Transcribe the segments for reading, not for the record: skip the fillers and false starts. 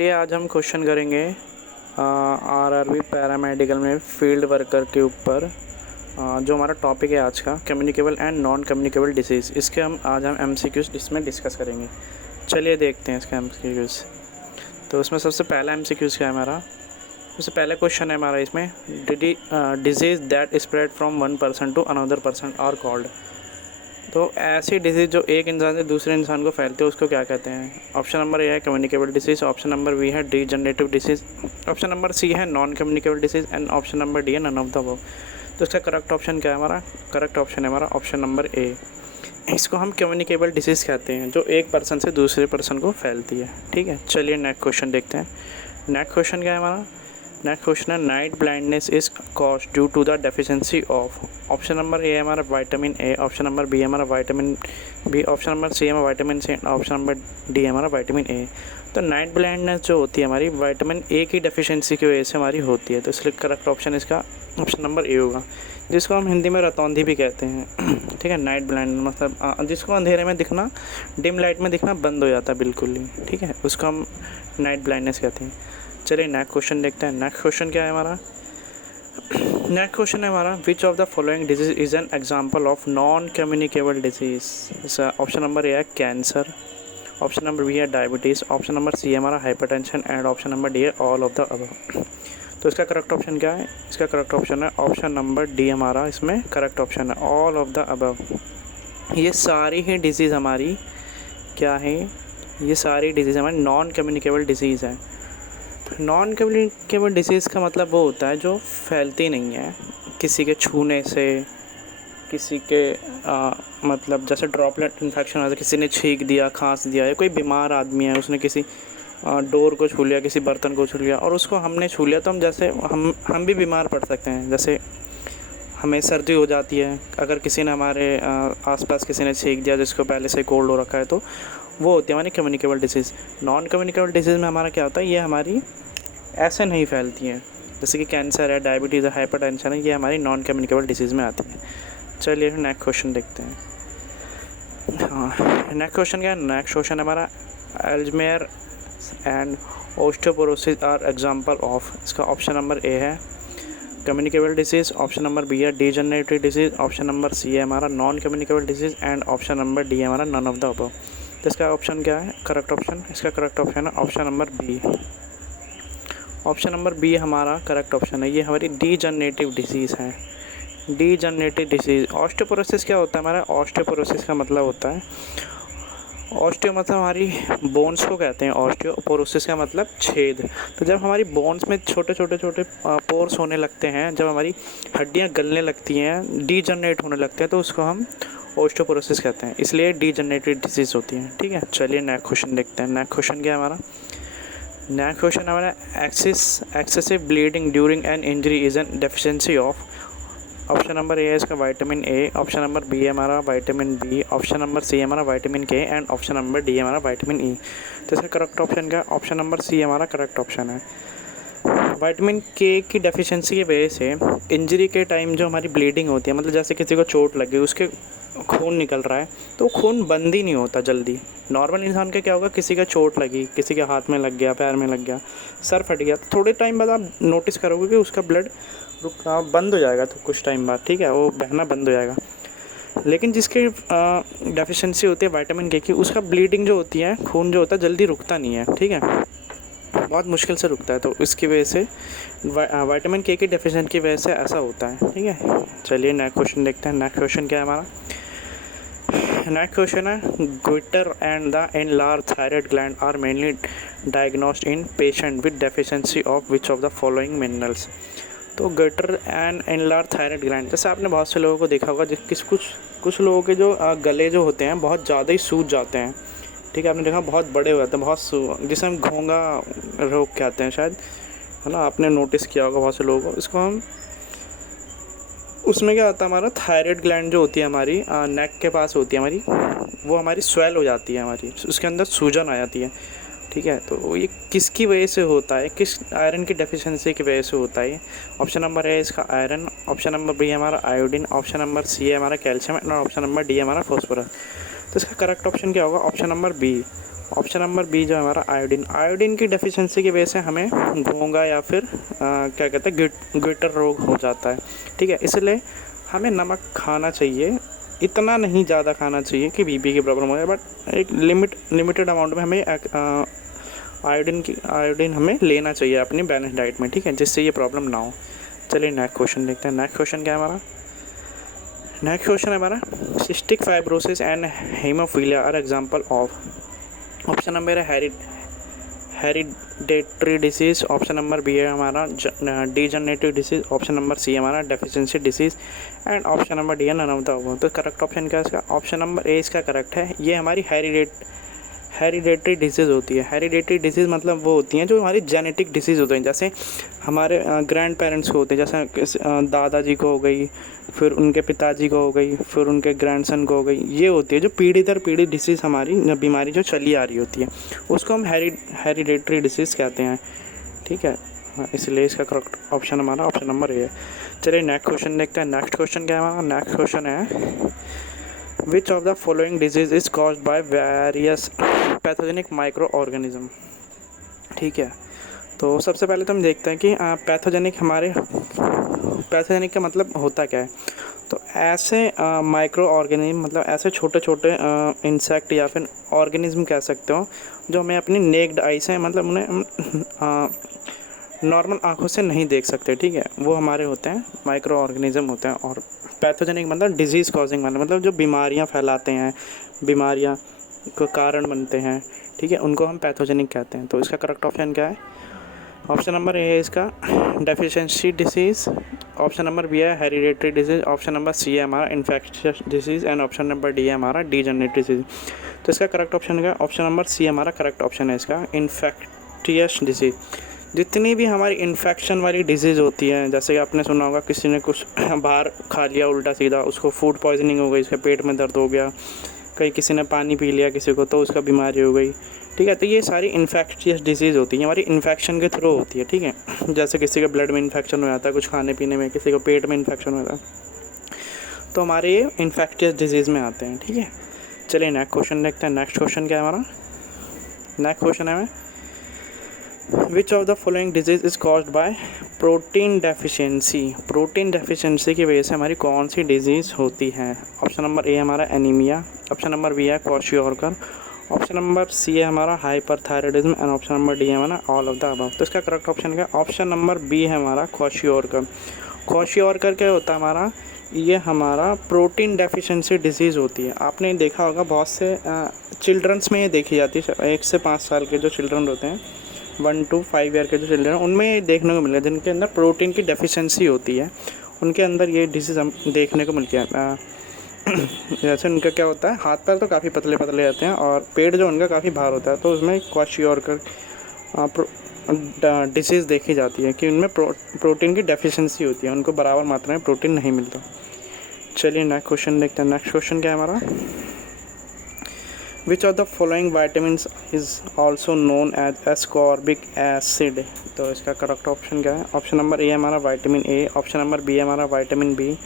चलिए आज हम क्वेश्चन करेंगे आरआरबी पैरामेडिकल में फील्ड वर्कर के ऊपर। जो हमारा टॉपिक है आज का communicable and non communicable disease, इसके आज हम एमसीक्यूज़ इसमें डिस्कस करेंगे। चलिए देखते हैं इसका एमसीक्यूज़। तो उसमें सबसे पहला एमसीक्यूज़ क्या है हमारा, सबसे पहला क्वेश्चन है हमारा इसमें, disease that spread from one person to another person are called. तो ऐसी डिजीज़ जो एक इंसान से दूसरे इंसान को फैलती है उसको क्या कहते हैं। ऑप्शन नंबर ए है communicable disease, option number B है degenerative disease, option number C है non communicable disease and option number D है नन ऑफ द अबव। तो इसका करेक्ट ऑप्शन क्या है हमारा, करेक्ट ऑप्शन है हमारा ऑप्शन नंबर ए। इसको हम कम्युनिकेबल डिसीज़ कहते हैं जो एक पर्सन से दूसरे पर्सन को फैलती है। ठीक है, चलिए नेक्स्ट क्वेश्चन देखते हैं। नेक्स्ट क्वेश्चन क्या है हमारा, नेक्स्ट क्वेश्चन है night blindness is cause due to the deficiency of. Option number A है हमारा vitamin A, option number B है हमारा vitamin B, option number C है हमारा vitamin C, option number D है हमारा विटामिन ए। तो नाइट ब्लाइंडनेस जो होती है हमारी विटामिन ए की डेफिशिएंसी की वजह से हमारी होती है। तो इसलिए करेक्ट ऑप्शन इसका ऑप्शन नंबर ए होगा, जिसको हम हिंदी में रतौंधी भी कहते हैं। ठीक है, नाइट ब्लाइंड मतलब जिसको अंधेरे में दिखना, डिम लाइट में दिखना बंद हो जाता है बिल्कुल ही। ठीक है, उसको हम नाइट ब्लाइंडनेस कहते हैं। चलिए नेक्स्ट क्वेश्चन देखते हैं। नेक्स्ट क्वेश्चन क्या है हमारा, नेक्स्ट क्वेश्चन है हमारा which of the following disease is an example of non communicable disease. Option number A है कैंसर, ऑप्शन नंबर बी है डायबिटीज़, ऑप्शन नंबर सी है हमारा hypertension and option number D है ऑल ऑफ द अबव। तो इसका correct option क्या है, इसका करेक्ट ऑप्शन है ऑप्शन नंबर डी हमारा इसमें करेक्ट ऑप्शन है ऑल ऑफ द अबव। ये सारी ही डिजीज़ हमारी क्या है, ये सारी डिजीज़ हमारी नॉन कम्युनिकेबल डिजीज़ है। नॉन कम्युनिकेबल डिसीज़ का मतलब वो होता है जो फैलती नहीं है किसी के छूने से, किसी के मतलब जैसे ड्रॉपलेट इन्फेक्शन होता है, किसी ने छींक दिया, खांस दिया, या कोई बीमार आदमी है उसने किसी डोर को छू लिया, किसी बर्तन को छू लिया और उसको हमने छू लिया, तो हम जैसे हम भी बीमार पड़ सकते हैं। जैसे हमें सर्दी हो जाती है, अगर किसी ने हमारे आसपास किसी ने छींक दिया जिसको पहले से कोल्ड हो रखा है, तो वो होती है हमारी communicable disease. Non communicable disease में हमारा क्या होता है, ये हमारी ऐसे नहीं फैलती हैं, जैसे कि कैंसर है, डायबिटीज़ है, हाइपरटेंशन है, ये हमारी नॉन कम्युनिकेबल डिसीज़ में आती है। चलिए नेक्स्ट क्वेश्चन देखते हैं। हाँ, नेक्स्ट क्वेश्चन क्या है, नेक्स्ट क्वेश्चन है हमारा Alzheimer and osteoporosis are example of. इसका ऑप्शन नंबर ए है communicable disease, option number B है degenerative disease, option number C है हमारा non communicable disease and option number D है हमारा नन ऑफ द अबव। तो इसका ऑप्शन क्या है, करेक्ट ऑप्शन, इसका करेक्ट ऑप्शन है option number B. Option number B हमारा करेक्ट ऑप्शन है, ये हमारी डीजनरेटिव डिसीज़ है। Degenerative disease. ऑस्टियोपोरोसिस क्या होता है हमारा, ऑस्टियोपोरोसिस का मतलब होता है, ऑस्टियो मतलब हमारी बोन्स को कहते हैं, ऑस्टियोपोरोसिस का मतलब छेद। तो जब हमारी बोन्स में छोटे छोटे छोटे पोर्स होने लगते हैं, जब हमारी हड्डियां गलने लगती हैं, डीजनरेट होने लगते हैं, तो उसको हम ऑस्टियोपोरोसिस कहते हैं, इसलिए डीजनरेटिव डिसीज़ होती है। ठीक है, चलिए नेक्स्ट क्वेश्चन देखते हैं। नेक्स्ट क्वेश्चन क्या है हमारा, नेक्स्ट क्वेश्चन हमारा excessive bleeding during an injury is an deficiency of. Option number A है इसका vitamin A, option number B है हमारा vitamin B, option number C है हमारा विटामिन के एंड ऑप्शन नंबर डी है हमारा विटामिन ई। तो इसका करेक्ट ऑप्शन क्या, ऑप्शन नंबर सी हमारा करेक्ट ऑप्शन है। विटामिन के की डेफिशिएंसी की वजह से इंजरी के टाइम जो हमारी ब्लीडिंग होती है, मतलब जैसे किसी को चोट लगी, उसके खून निकल रहा है, तो खून बंद ही नहीं होता जल्दी। नॉर्मल इंसान का क्या होगा, किसी का चोट लगी, किसी के हाथ में लग गया, पैर में लग गया, सर फट गया, तो थोड़े टाइम बाद आप नोटिस करोगे कि उसका ब्लड रुकना बंद हो जाएगा, तो कुछ टाइम बाद ठीक है वो बहना बंद हो जाएगा। लेकिन जिसके डेफिशिएंसी होती है विटामिन के की, उसका ब्लीडिंग जो होती है, खून जो होता है जल्दी रुकता नहीं है। ठीक है, बहुत मुश्किल से रुकता है, तो इसकी वजह से विटामिन के की डेफिशिएंसी की वजह से ऐसा होता है। ठीक है, चलिए नेक्स्ट क्वेश्चन देखते हैं। नेक्स्ट क्वेश्चन क्या है हमारा, नेक्स्ट क्वेश्चन है goitre and the enlarge thyroid gland are mainly diagnosed in patient with deficiency of which of the following minerals. तो goitre and enlarge thyroid gland, जैसे आपने बहुत से लोगों को देखा होगा, कुछ लोगों के जो गले जो होते हैं बहुत ज़्यादा ही सूज जाते हैं। ठीक है, आपने देखा बहुत बड़े हो जाते हैं, बहुत जिसे हम घोंगा रोग कहते हैं शायद, है ना, आपने नोटिस किया होगा बहुत से लोगों को। इसको हम, उसमें क्या होता है हमारा थायराइड ग्लैंड जो होती है हमारी नेक के पास होती है हमारी, वो हमारी स्वेल हो जाती है हमारी, उसके अंदर सूजन आ जाती है। ठीक है, तो ये किसकी वजह से होता है, किस आयरन की डेफिशिएंसी की वजह से होता है। ऑप्शन नंबर ए इसका आयरन, ऑप्शन नंबर बी है हमारा आयोडीन, ऑप्शन नंबर सी है हमारा कैल्शियम और ऑप्शन नंबर डी है हमारा फॉस्फोरस। तो इसका करेक्ट ऑप्शन क्या होगा, option number B. Option number B जो हमारा आयोडीन, आयोडीन की डेफिशिएंसी की वजह से हमें घोंघा या फिर क्या कहते हैं ग्लिटर रोग हो जाता है। ठीक है, इसलिए हमें नमक खाना चाहिए, इतना नहीं ज़्यादा खाना चाहिए कि बीपी की प्रॉब्लम हो जाए, बट एक लिमिटेड अमाउंट में हमें आयोडीन हमें लेना चाहिए अपनी बैलेंस डाइट में। ठीक है, जिससे ये प्रॉब्लम ना हो। चलिए नेक्स्ट क्वेश्चन देखते हैं। नेक्स्ट क्वेश्चन क्या है हमारा? नेक्स्ट क्वेश्चन है हमारा cystic fibrosis and haemophilia are example of. Option number है hereditary disease, option number B है हमारा degenerative disease, option number C हमारा deficiency disease and option number D है नन ऑफ द अबव। तो correct option क्या है इसका? Option number ए इसका करेक्ट है। ये हमारी हेरिडेटरी डिसीज़ होती है। हेरिडेटरी डिसीज़ मतलब वो होती हैं जो हमारी जेनेटिक डिसीज़ होते हैं, जैसे हमारे ग्रैंड पेरेंट्स को होते हैं, जैसे दादाजी को हो गई, फिर उनके पिताजी को हो गई, फिर उनके ग्रैंडसन को हो गई। ये होती है जो पीढ़ी दर पीढ़ी डिसीज़ हमारी बीमारी जो चली आ रही होती है, उसको हम हेरिडेटरी डिसीज़ कहते हैं। ठीक है, इसलिए इसका करेक्ट ऑप्शन हमारा ऑप्शन नंबर ए है। चलिए नेक्स्ट क्वेश्चन देखते हैं। नेक्स्ट क्वेश्चन क्या है हमारा? नेक्स्ट क्वेश्चन है विच of the following disease is caused by various pathogenic micro organism. ठीक है, तो सबसे पहले तो हम देखते हैं कि पैथोजेनिक का मतलब होता क्या है। तो ऐसे माइक्रो ऑर्गेनिज्म मतलब ऐसे छोटे छोटे इंसेक्ट या फिर ऑर्गेनिज्म कह सकते हो जो हमें अपनी नेक्ड आई से मतलब उन्हें नॉर्मल आँखों से नहीं देख सकते। ठीक है, वो हमारे होते हैं माइक्रो ऑर्गेनिज्म होते हैं। और पैथोजेनिक मतलब डिजीज़ कॉजिंग वाले, मतलब जो बीमारियां फैलाते हैं, बीमारियां को कारण बनते हैं। ठीक है, उनको हम पैथोजेनिक कहते हैं। तो इसका करेक्ट ऑप्शन क्या है? ऑप्शन नंबर ए है इसका deficiency disease, option number B है hereditary disease, option number C है हमारा infectious disease and option number D है हमारा डीजनरेटिव डिसीज़। तो इसका करेक्ट ऑप्शन क्या? ऑप्शन नंबर सी हमारा करेक्ट ऑप्शन है इसका इन्फेक्टियस डिसीज़। जितनी भी हमारी इन्फेक्शन वाली डिजीज़ होती है, जैसे कि आपने सुना होगा किसी ने कुछ बाहर खा लिया उल्टा सीधा, उसको फूड पॉइजनिंग हो गई, उसके पेट में दर्द हो गया, कहीं किसी ने पानी पी लिया किसी को तो उसका बीमारी हो गई। ठीक है, तो ये सारी इन्फेक्शियस डिजीज़ होती है, हमारी इन्फेक्शन के थ्रू होती है। ठीक है, जैसे किसी के ब्लड में इन्फेक्शन हो जाता है, कुछ खाने पीने में, किसी को पेट में इन्फेक्शन हो जाता है, तो हमारे ये इन्फेक्शियस डिजीज़ में आते हैं। ठीक है, चलिए नेक्स्ट क्वेश्चन देखते हैं। नेक्स्ट क्वेश्चन क्या है हमारा? नेक्स्ट क्वेश्चन है विच of the following disease is caused by protein deficiency. Protein deficiency की वजह से हमारी कौन सी डिजीज़ होती है? ऑप्शन नंबर ए हमारा एनीमिया, ऑप्शन नंबर बी है क्वाशियोरकर, ऑप्शन नंबर सी है हमारा hyperthyroidism and option number D है हमारा ऑल ऑफ द अबव। तो इसका करेक्ट ऑप्शन क्या? ऑप्शन नंबर बी है हमारा क्वाशियोरकर। क्वाशियोरकर क्या होता है हमारा? ये हमारा प्रोटीन डेफिशिएंसी डिजीज़ होती है। आपने देखा होगा बहुत से चिल्ड्रंस में ये देखी जाती है, 1 से 5 साल के जो चिल्ड्रन होते हैं, 1 to 5 ईयर के जो चिल्ड्रन हैं, उनमें देखने को मिला जिनके अंदर प्रोटीन की डेफिशिएंसी होती है, उनके अंदर ये डिजीज़ हम देखने को मिलती है। जैसे उनका क्या होता है, हाथ पैर तो काफ़ी पतले पतले रहते हैं और पेट जो उनका काफ़ी भार होता है, तो उसमें क्वाशियोरकर डिसीज़ देखी जाती है कि उनमें प्रोटीन की डेफिशिएंसी होती है, उनको बराबर मात्रा में प्रोटीन नहीं मिलता। चलिए नेक्स्ट क्वेश्चन देखते हैं। नेक्स्ट क्वेश्चन क्या है हमारा? Which of the following vitamins is also known as ascorbic acid. तो इसका करेक्ट ऑप्शन क्या है? ऑप्शन नंबर ए है हमारा vitamin A, option number B है हमारा vitamin B,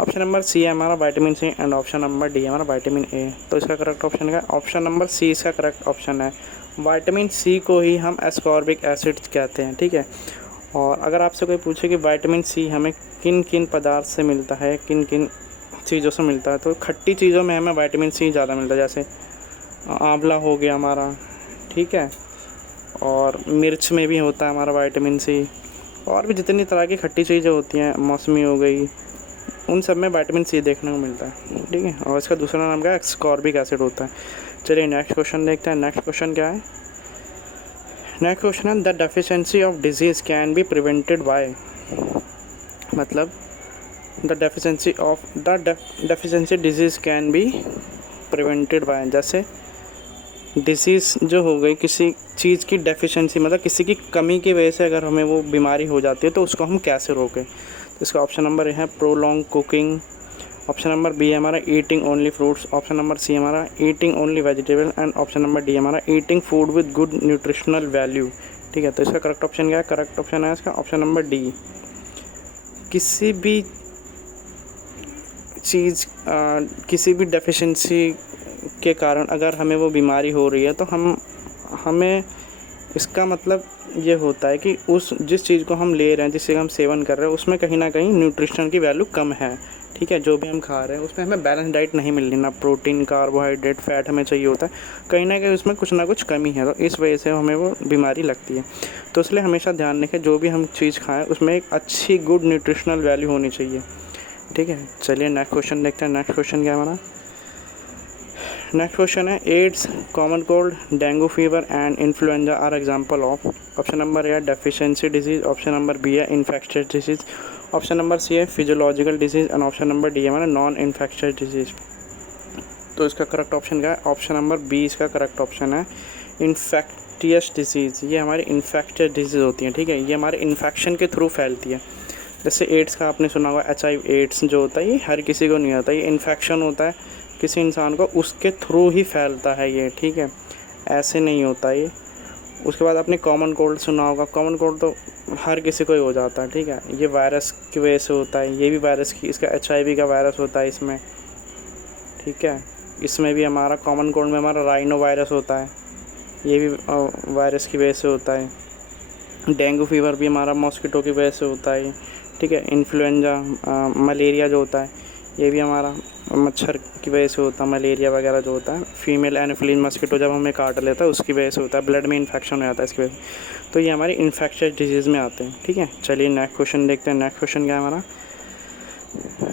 option number C है हमारा vitamin C and option number D है हमारा वाइटामिन ए। तो इसका करेक्ट ऑप्शन क्या है? ऑप्शन नंबर सी इसका करेक्ट ऑप्शन है। वाइटामिन सी को ही हम एस्कॉर्बिक एसिड कहते हैं। ठीक है, और अगर आपसे कोई पूछे कि वाइटामिन सी हमें किन किन पदार्थ से मिलता है, किन किन चीज़ों से मिलता है, तो खट्टी चीज़ों में हमें वाइटामिन सी ज़्यादा मिलता है, जैसे आंवला हो गया हमारा। ठीक है, और मिर्च में भी होता है हमारा वाइटामिन सी, और भी जितनी तरह की खट्टी चीज़ें होती हैं, मौसमी हो गई, उन सब में विटामिन सी देखने को मिलता है। ठीक है, और इसका दूसरा नाम क्या है? एस्कॉर्बिक एसिड होता है। चलिए नेक्स्ट क्वेश्चन देखते हैं। नेक्स्ट क्वेश्चन क्या है? नेक्स्ट क्वेश्चन है the deficiency of disease can be prevented by, मतलब the deficiency disease can be prevented by, जैसे डिसीज़ जो हो गई, किसी चीज़ की डेफिशिएंसी मतलब किसी की कमी की वजह से अगर हमें वो बीमारी हो जाती है तो उसको हम कैसे रोकें। तो इसका ऑप्शन नंबर है prolong cooking, option number B है हमारा eating only fruits, option number C हमारा eating only vegetable and option number D हमारा eating food with good nutritional value. ठीक है, तो इसका करेक्ट ऑप्शन क्या है? करेक्ट ऑप्शन है इसका ऑप्शन नंबर डी। किसी भी चीज़ किसी भी डेफिशिएंसी के कारण अगर हमें वो बीमारी हो रही है तो हमें इसका मतलब ये होता है कि उस जिस चीज़ को हम ले रहे हैं, जिससे हम सेवन कर रहे हैं, उसमें कहीं ना कहीं न्यूट्रिशन की वैल्यू कम है। ठीक है, जो भी हम खा रहे हैं उसमें हमें बैलेंस डाइट नहीं मिल रही, ना प्रोटीन, कार्बोहाइड्रेट, फैट हमें चाहिए होता है, कहीं ना कहीं उसमें कुछ ना कुछ कमी है, तो इस वजह से हमें वो बीमारी लगती है। तो इसलिए हमेशा ध्यान रखें जो भी हम चीज़ खाएँ उसमें एक अच्छी गुड न्यूट्रिशनल वैल्यू होनी चाहिए। ठीक है, चलिए नेक्स्ट क्वेश्चन देखते हैं। नेक्स्ट क्वेश्चन क्या है हमारा? नेक्स्ट क्वेश्चन है AIDS, common cold, dengue fever and influenza are example of. Option number A है deficiency disease, option number B है infectious disease, option number C है physiological disease and option number D है हमारा non infectious disease. तो इसका correct option क्या है? Option number B इसका करेक्ट ऑप्शन है, इन्फेक्टियस डिजीज़। ये हमारी इन्फेक्टियस डिजीज़ होती हैं। ठीक है, ये हमारे इन्फेक्शन के थ्रू फैलती है। जैसे एड्स का आपने सुना होगा, HIV एड्स जो होता है ये हर किसी को नहीं आता, ये इन्फेक्शन होता है किसी इंसान को, उसके थ्रू ही फैलता है ये। ठीक है, ऐसे नहीं होता ये। उसके बाद आपने कॉमन कोल्ड सुना होगा, कॉमन कोल्ड तो हर किसी को ही हो जाता है। ठीक है, ये वायरस की वजह से होता है, ये भी वायरस की, इसका HIV का वायरस होता है इसमें। ठीक है, इसमें भी हमारा कॉमन कोल्ड में हमारा राइनो वायरस होता है, ये भी वायरस की वजह से होता है। डेंगू फीवर भी हमारा मॉस्किटो की वजह से होता है। ठीक है, इन्फ्लुएंजा, मलेरिया जो होता है ये भी हमारा मच्छर की वजह से होता है। मलेरिया वगैरह जो होता है, फीमेल एनोफिलीज मस्किटो जब हमें काट लेता है उसकी वजह से होता है, ब्लड में इन्फेक्शन हो जाता है इसकी वजह से। तो ये हमारी इन्फेक्शियस डिजीज़ में आते हैं। ठीक है, चलिए नेक्स्ट क्वेश्चन देखते हैं। नेक्स्ट क्वेश्चन क्या है हमारा?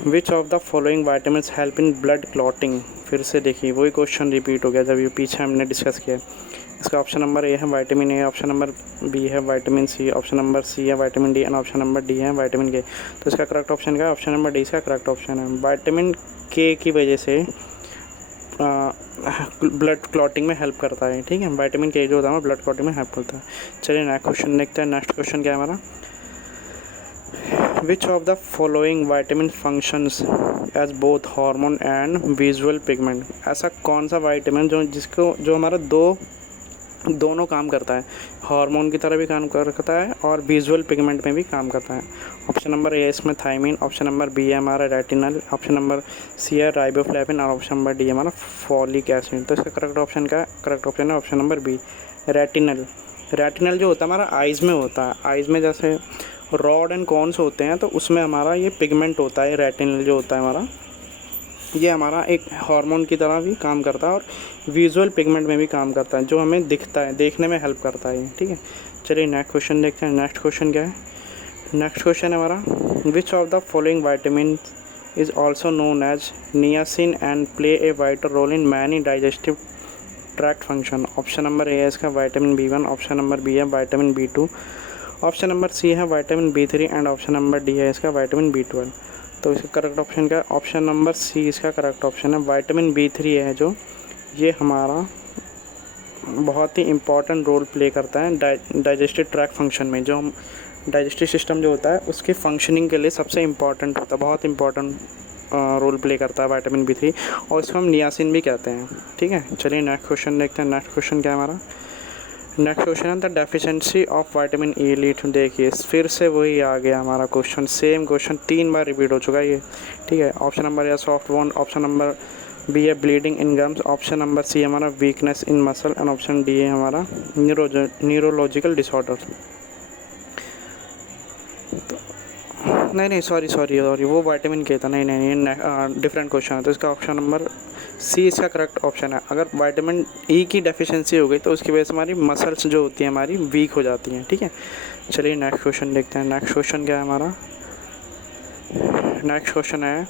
Which of the following vitamins help in blood clotting? फिर से देखिए वही क्वेश्चन रिपीट हो गया जब ये पीछे हमने डिस्कस किया। इसका ऑप्शन नंबर ए है vitamin A, option number B है vitamin C, option number C है vitamin D and option number D है विटामिन के। तो इसका करेक्ट ऑप्शन क्या है? ऑप्शन नंबर डी इसका करेक्ट ऑप्शन है। विटामिन के की वजह से ब्लड क्लॉटिंग में हेल्प करता है। ठीक है, विटामिन के जो होता है ब्लड क्लॉटिंग में हेल्प करता है। चलिए नेक्स्ट क्वेश्चन देखते हैं। नेक्स्ट क्वेश्चन क्या है हमारा? Which of the following vitamin functions as both hormone and visual pigment? ऐसा कौन सा वाइटामिन जो हमारा दोनों काम करता है, हार्मोन की तरह भी काम करता है और विजुअल पिगमेंट में भी काम करता है? ऑप्शन नंबर ए इसमें थायमिन, ऑप्शन नंबर बी है हमारा रेटिनल, ऑप्शन नंबर सी है राइबोफ्लेविन और ऑप्शन नंबर डी है हमारा फॉलिक एसिड। तो इसका करेक्ट ऑप्शन का करेक्ट ऑप्शन है option number B, retinal. Retinal जो होता है हमारा आइज़ में होता है, आइज़ में जैसे रॉड एंड कॉन्स होते हैं तो उसमें हमारा ये पिगमेंट होता है। रेटिनल जो होता है हमारा, ये हमारा एक हार्मोन की तरह भी काम करता है और विजुअल पिगमेंट में भी काम करता है, जो हमें दिखता है, देखने में हेल्प करता है। ठीक है, चलिए नेक्स्ट क्वेश्चन देखते हैं। नेक्स्ट क्वेश्चन क्या है? नेक्स्ट क्वेश्चन है हमारा, which of the following vitamin is also known as niacin and play a vital role in many digestive tract function? Option number A है इसका vitamin B1, option number B है vitamin B2, option number C है vitamin B3 and option number D है इसका vitamin B12। तो इसका correct option क्या है? ऑप्शन नंबर सी इसका करेक्ट ऑप्शन है, विटामिन B3 है जो ये हमारा बहुत ही इम्पॉर्टेंट रोल प्ले करता है डाइजेस्टिव ट्रैक्ट फंक्शन में। जो हम डाइजेस्टिव सिस्टम जो होता है उसके फंक्शनिंग के लिए सबसे इम्पॉर्टेंट होता है, बहुत इंपॉर्टेंट रोल प्ले करता है विटामिन B3, और इसको हम नियासिन भी कहते हैं। ठीक है, चलिए नेक्स्ट क्वेश्चन देखते हैं। नेक्स्ट क्वेश्चन क्या है हमारा? नेक्स्ट क्वेश्चन है the deficiency of vitamin E lead. देखिए फिर से वही आ गया हमारा क्वेश्चन, सेम क्वेश्चन 3 बार रिपीट हो चुका है ये। ठीक है, option number A soft bone, option number B है bleeding in gums, option number C हमारा weakness in muscle and option D है हमारा न्यूरोलॉजिकल डिसऑर्डर। नहीं सॉरी वो विटामिन के था, नहीं डिफरेंट क्वेश्चन है। तो इसका ऑप्शन नंबर सी इसका करेक्ट ऑप्शन है। अगर विटामिन E की डेफिशिएंसी हो गई तो उसकी वजह से हमारी मसल्स जो होती हैं हमारी वीक हो जाती हैं। ठीक है, चलिए नेक्स्ट क्वेश्चन देखते हैं। नेक्स्ट क्वेश्चन क्या है हमारा? नेक्स्ट क्वेश्चन है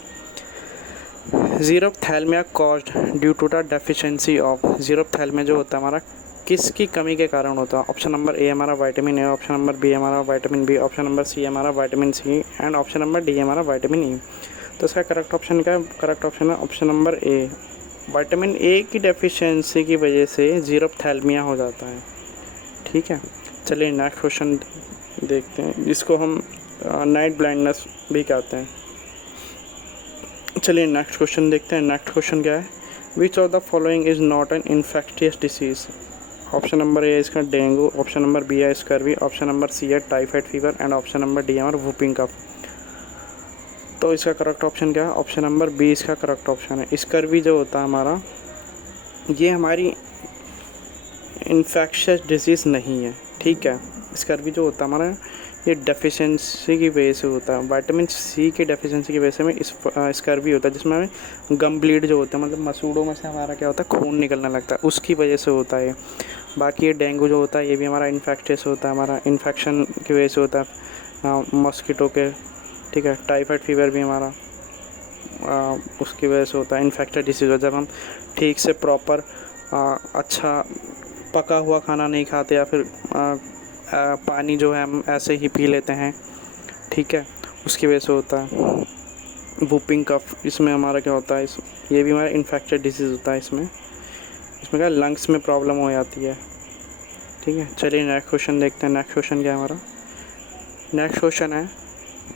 xerophthalmia caused due to the deficiency of. Xerophthalmia जो होता है हमारा किसकी कमी के कारण होता है? ऑप्शन नंबर ए हमारा vitamin A, option number B हमारा vitamin B, option number C हमारा vitamin C and option number D हमारा विटामिन ई। तो इसका करेक्ट ऑप्शन क्या है? करेक्ट ऑप्शन है option number A, vitamin A की डेफिशिएंसी की वजह से ज़ीरोफ्थैल्मिया हो जाता है। ठीक है, चलिए नेक्स्ट क्वेश्चन देखते हैं, जिसको हम नाइट ब्लाइंडनेस भी कहते हैं। चलिए नेक्स्ट क्वेश्चन देखते हैं। नेक्स्ट क्वेश्चन क्या है? विच of the following is not an infectious disease? Option number ए इसका डेंगू, ऑप्शन नंबर बी है स्कर्वी, ऑप्शन नंबर सी है typhoid fever and option number D है हमारा वूपिंग कफ। तो इसका करेक्ट ऑप्शन क्या है? ऑप्शन नंबर बी इसका करेक्ट ऑप्शन है। स्कर्वी जो होता है हमारा ये हमारी इन्फेक्शस डिजीज़ नहीं है, ठीक है। स्कर्वी जो होता है हमारा, ये डेफिशिएंसी की वजह से होता है, विटामिन सी की डेफिशिएंसी की वजह से हमें इस स्कर्वी होता है, जिसमें हमें गम ब्लीड जो होता है, मतलब मसूड़ों में से हमारा क्या होता है, खून निकलने लगता है, उसकी वजह से होता है। बाकी ये डेंगू जो होता है, ये भी हमारा इन्फेक्टियस होता है, हमारा इन्फेक्शन की वजह से होता है मॉस्किटो के, ठीक है। टाइफाइड फीवर भी हमारा उसकी वजह से होता है, इन्फेक्टेड डिसीज़। जब हम ठीक से प्रॉपर अच्छा पका हुआ खाना नहीं खाते, या फिर पानी जो है हम ऐसे ही पी लेते हैं, ठीक है, उसकी वजह से होता है। वूपिंग कफ, इसमें हमारा क्या होता है, ये भी हमारा इन्फेक्टेड डिसीज़ होता है। इसमें क्या लंग्स में प्रॉब्लम हो जाती है, ठीक है। चलिए नेक्स्ट क्वेश्चन देखते हैं। नेक्स्ट क्वेश्चन क्या है हमारा? नेक्स्ट क्वेश्चन है,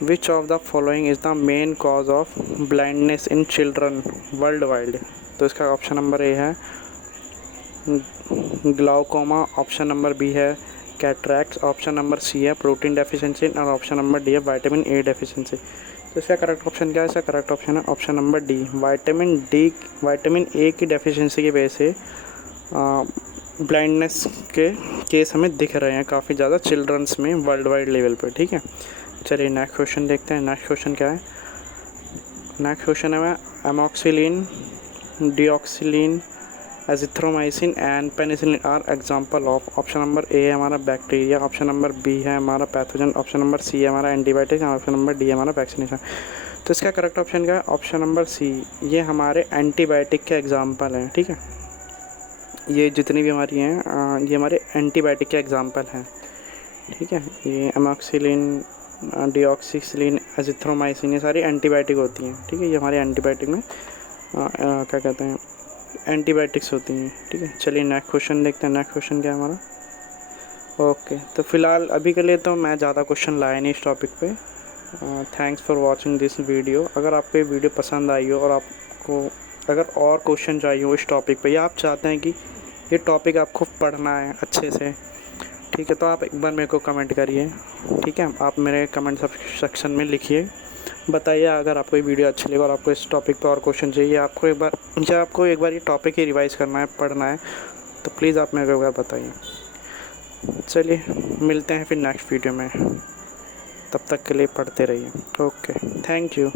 विच of the following is the main cause of blindness in children world wide? तो इसका ऑप्शन नंबर ए है ग्लाउकोमा, ऑप्शन नंबर बी है कैटरैक्ट, ऑप्शन नंबर सी है प्रोटीन डेफिशिएंसी, और ऑप्शन नंबर डी है vitamin ए deficiency. तो इसका correct option क्या है? इसका करेक्ट ऑप्शन है option number D, vitamin A की डेफिशिएंसी की वजह से ब्लाइंडनेस के केस हमें दिख रहे हैं काफ़ी ज़्यादा चिल्ड्रंस में वर्ल्ड वाइड लेवल पे, ठीक है। चलिए नेक्स्ट क्वेश्चन देखते हैं। नेक्स्ट क्वेश्चन क्या है? नेक्स्ट क्वेश्चन है amoxicillin, dicloxacillin, azithromycin and penicillin are example of. Option number A है हमारा बैक्टीरिया, ऑप्शन नंबर बी है हमारा पैथोजन, ऑप्शन नंबर सी है हमारा एंटीबायोटिक, ऑप्शन नंबर डी है हमारा वैक्सीनेशन। तो इसका करेक्ट ऑप्शन क्या है? ऑप्शन नंबर सी, ये हमारे एंटीबायोटिक के एग्जाम्पल हैं, ठीक है। ये जितनी भी हमारी हैं ये हमारे एंटीबायोटिक के एग्जाम्पल हैं, ठीक है। ये एमॉक्सिलिन, डिऑक्सिसिलिन, एजिथ्रोमाइसिन, ये सारी एंटीबायोटिक होती हैं, ठीक है। ये हमारे एंटीबायोटिक में क्या कहते हैं, एंटीबायोटिक्स होती हैं, ठीक है। चलिए नेक्स्ट क्वेश्चन देखते हैं। नेक्स्ट क्वेश्चन क्या है हमारा? ओके, तो फ़िलहाल अभी के लिए तो मैं ज़्यादा क्वेश्चन लाया नहीं इस टॉपिक पे। Thanks for watching this video. अगर आपको ये वीडियो पसंद आई हो और आपको अगर और क्वेश्चन चाहिए हो इस टॉपिक पे, या आप चाहते हैं कि ये टॉपिक आपको पढ़ना है अच्छे से, ठीक है, तो आप एक बार मेरे को कमेंट करिए, ठीक है। आप मेरे कमेंट सेक्शन में लिखिए, बताइए अगर आपको ये वीडियो अच्छी लगे और आपको इस टॉपिक पर और क्वेश्चन चाहिए, आपको एक बार ये टॉपिक ही रिवाइज़ करना है, पढ़ना है, तो प्लीज़ आप मेरे को एक बार बताइए। चलिए मिलते हैं फिर नेक्स्ट वीडियो में, तब तक के लिए पढ़ते रहिए। Okay, thank you.